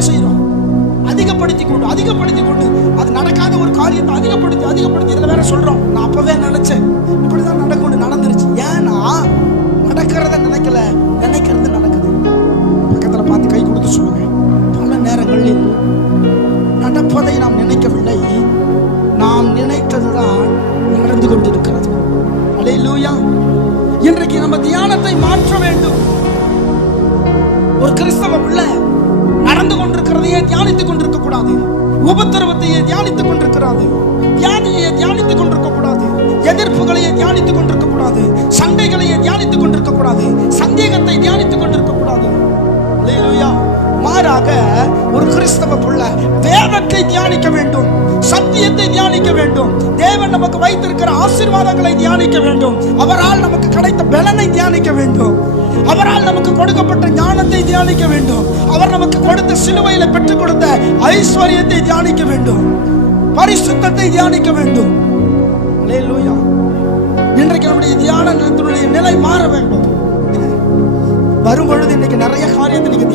என்ன செய்யறோம் அதிகப்படுத்தி கொண்டு அதிகப்படுத்தி கொண்டு அது நடக்காத ஒரு காரியத்தை அதிகப்படுத்தி அதிகப்படுத்தி இதில் வேற சொல்கிறோம் நான் அப்போவே நினச்சேன். இப்படி தான் நடக்கும் நடந்துருச்சு. ஏன்னா நடக்கிறத நினைக்கல நினைக்கிறது நடக்குது. பக்கத்தில் பார்த்து கை கொடுத்து சொல்லுங்க. பல நேரங்களில் நடப்பதை நாம் நினைக்கவில்லை. நாம் நினைத்தது தான் நடந்து கொண்டிருக்கிறது. அலையிலூயா. இன்றைக்கு நம்ம தியானத்தை மாற்ற வேண்டும். தியானித்துக் கொண்டிருக்க கூடாது உபத்திரவத்தையே தியானித்துக் கொண்டிருக்கிறாது. வியாதியை தியானித்துக் கொண்டிருக்க கூடாது எதிர்ப்புகளையே தியானித்துக் கொண்டிருக்க கூடாது சண்டைகளையே தியானித்துக் கொண்டிருக்க கூடாது சந்தேகத்தை தியானித்துக் கொண்டிருக்க கூடாது மாறாக ஒரு கிறிஸ்தவ புள்ள வேதத்தை தியானிக்க வேண்டும். சத்தியத்தை தியானிக்க வேண்டும். தேவன் நமக்கு வைத்திருக்கிற ஆசீர்வாதங்களை தியானிக்க வேண்டும். அவரால் நமக்கு கிடைத்த பலனை தியானிக்க வேண்டும். அவரால் நமக்கு கொடுக்கப்பட்ட ஞானத்தை தியானிக்க வேண்டும். அவர் நமக்கு கொடுத்த சிலுவையில பெற்றுக் கொடுத்த ஐஸ்வர்யத்தை தியானிக்க வேண்டும். பரிசுத்தத்தை தியானிக்க வேண்டும். இன்றைக்கு நம்முடைய தியானத்தினுடைய நிலை மாற வேண்டும். வரும் பொழுது இன்னைக்கு நிறைய காரியத்தை நீங்க